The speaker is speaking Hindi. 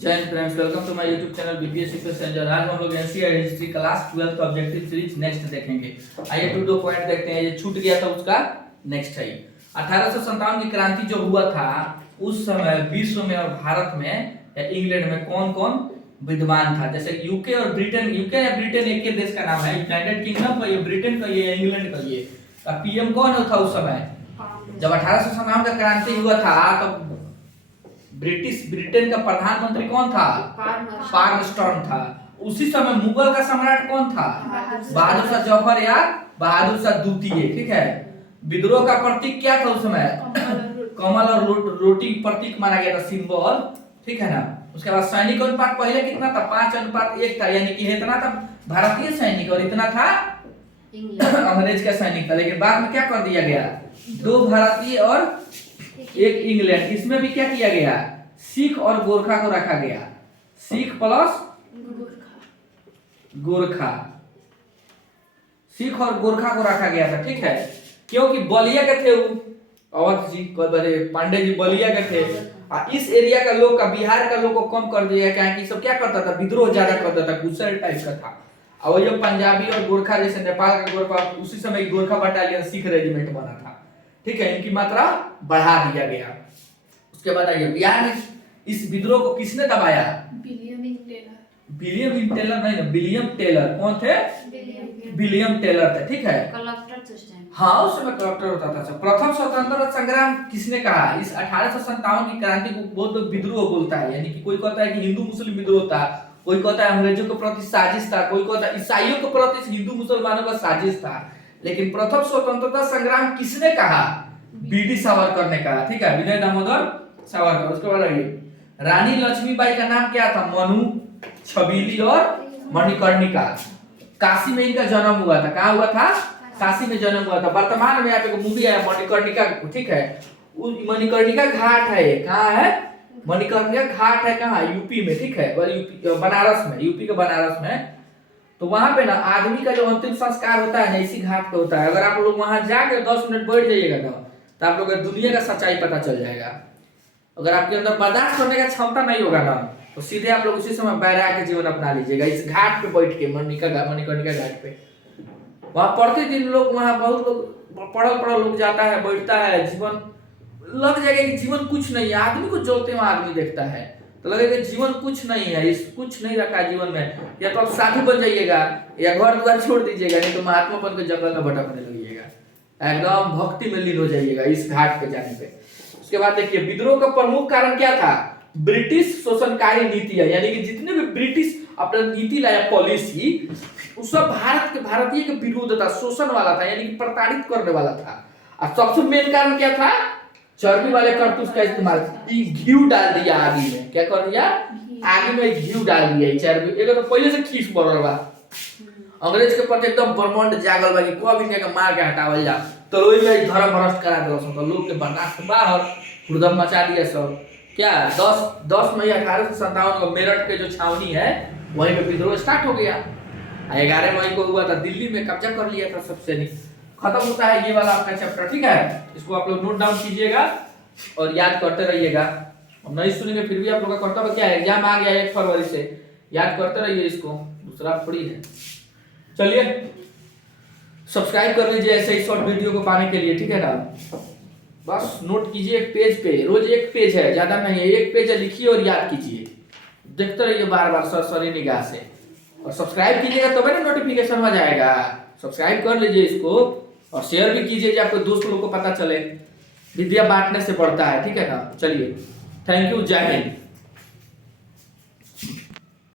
जय हिंद friends, welcome to my YouTube channel BPSC passenger. आज हम लोग एनसीईआरटी हिस्ट्री क्लास 12 का ऑब्जेक्टिव सीरीज नेक्स्ट देखेंगे। आइए टू दो पॉइंट देखते हैं। ये छूट गया था उसका नेक्स्ट है। 1857 की क्रांति जो हुआ था उस समय विश्व में और भारत में या इंग्लैंड में कौन कौन विद्वान था? जैसे यूके और ब्रिटेन, यूके या ब्रिटेन एक ही देश का नाम है। यूनाइटेड किंगडम का ये, ब्रिटेन का ये, इंग्लैंड का ये। पीएम कौन था उस समय जब 1857 का क्रांति हुआ था? तो ब्रिटेन का प्रधानमंत्री कौन था? पार्मस्टर्न था। उसी समय मुगल का सम्राट कौन था? बहादुर शाह जफर या बहादुर शाह द्वितीय। ठीक है। विद्रोह का प्रतीक क्या था उस समय? कमल और रोटी प्रतीक माना गया था, सिंबल। ठीक है ना। उसके बाद सैनिक अनुपात पहले कितना था? 5:1 था, यानी कि इतना था भारतीय सैनिक और इतना था अंग्रेज का सैनिक था। लेकिन बाद में क्या कर दिया गया? 2 भारतीय और 1 इंग्लैंड। इसमें भी क्या किया गया? सिख और गोरखा को रखा गया। सिख प्लस गोरखा, सिख और गोरखा को रखा गया था। ठीक है। क्योंकि बलिया के थे अवध जी, बड़े पांडे जी बलिया के थे। इस एरिया का लोग का, बिहार का लोग को कम कर दिया क्या कि सब क्या करता था? विद्रोह ज्यादा करता था, गुस्सा टाइप का था। और ये पंजाबी और गोरखा, जैसे नेपाल का गोरखा, उसी समय गोरखा बटालियन सिख रेजिमेंट बना था। ठीक है। इनकी मात्रा बढ़ा दिया गया। उसके बाद आइए, बिहार में इस विद्रोह को किसने दबाया? विलियम टेलर नहीं ना, विलियम टेलर। कौन थे? विलियम टेलर थे। ठीक है। Collector system. हाँ, उस समय कलेक्टर होता था। प्रथम स्वतंत्रता संग्राम किसने कहा? इस 1857 की क्रांति को बहुत लोग विद्रोह बोलता है, यानी कि कोई कहता है कि हिंदू मुस्लिम विद्रोह था, कोई कहता है अंग्रेजों के प्रति साजिश था, कोई कहता है ईसाइयों के प्रति हिंदू मुसलमानों का साजिश था। लेकिन प्रथम स्वतंत्रता संग्राम किसने कहा? बीडी सावरकर ने कहा। ठीक है। विजय दामोदर सावरकर। उसके बाद आइए, रानी लक्ष्मीबाई का नाम क्या था? मनु, छबीली और मणिकर्णिका। काशी में इनका जन्म हुआ था। कहाँ हुआ था? काशी में जन्म हुआ था। वर्तमान में यहाँ पे मूवी आया मणिकर्णिका। ठीक है। मणिकर्णिका घाट है। कहाँ है? मणिकर्णिका घाट है। कहाँ? यूपी में। ठीक है। यूपी बनारस में, यूपी के बनारस में। तो वहां पे ना आदमी का जो अंतिम संस्कार होता है ना, इसी घाट पे होता है। अगर आप लोग वहां जाके 10 मिनट बैठ जाइएगा ना, तो आप लोग को दुनिया का सच्चाई पता चल जाएगा। अगर आपके अंदर बर्दाश्त करने का क्षमता नहीं होगा ना, तो सीधे आप लोग उसी समय वैराग्य जीवन अपना लीजिएगा। इस घाट पे बैठ के, मणिकर्णिका घाट पे, वहां प्रतिदिन लोग, वहां बहुत लोग, पढ़ल लोग जाता है, बैठता है। जीवन लग जाएगा कि जीवन कुछ नहीं है। आदमी को जोते हुए आदमी देखता है तो लगेगा जीवन कुछ नहीं है, इस कुछ नहीं रखा है जीवन में। या तो आप साधु बन जाइएगा या घर द्वार छोड़ दीजिएगा, नहीं तो महात्मा बन के जंगल में भटकने लगिएगा। एकदम भक्ति में लीन हो जाइएगा इस घाट पे जाने पे। उसके बाद देखिए, विद्रोह का प्रमुख कारण क्या था? ब्रिटिश शोषणकारी नीतियां, यानी कि जितने भी ब्रिटिश अपना नीति लाया, पॉलिसी, उस सब भारतीय के विरुद्ध था, शोषण वाला था, यानी कि प्रताड़ित करने वाला था। और सबसे मेन कारण क्या था? चर्बी वाले कारतूस का इस्तेमाल। घी डाल दिया आगे में। क्या कर दिया? आगे में घी डाल दिया। चर्बी एगो तो पहले से खीस पड़ल बा। अंग्रेज के प्रति एकदम ब्रह्मांड जागल बा कि कब इनके मार के हटावल जा। तो वही में धर्म भ्रष्ट करा दिया सब, तो लोग के बर्दाश्त बाहर हुड़दम मचा दिया सब। क्या 10 मई 1857 को मेरठ के जो छावनी है वहीं पे विद्रोह स्टार्ट हो गया। 11 मई को हुआ था, दिल्ली में कब्जा कर लिया था सब सैनिक। खत्म होता है ये वाला आपका चैप्टर। ठीक है। इसको आप लोग नोट डाउन कीजिएगा और याद करते रहिएगा। अब नहीं सुनेंगे फिर भी आप लोग का कर्तव्य क्या है? एग्जाम आ गया 1 फरवरी से, याद करते रहिए इसको, दूसरा थोड़ी है। चलिए सब्सक्राइब कर लीजिए ऐसे ही शॉर्ट वीडियो को पाने के लिए। ठीक है ना। बस नोट कीजिए एक पेज पे, रोज 1 पेज है, ज्यादा नहीं है, 1 पेज है, लिखिए और याद कीजिए। देखते रहिए बार बार सरसरी निगाह से। और सब्सक्राइब कीजिएगा तभी ना नोटिफिकेशन आ जाएगा। सब्सक्राइब कर लीजिए इसको और शेयर भी कीजिए, आपके दोस्त लोगों को पता चले। विद्या बांटने से बढ़ता है। ठीक है ना। चलिए, थैंक यू, जय हिंद।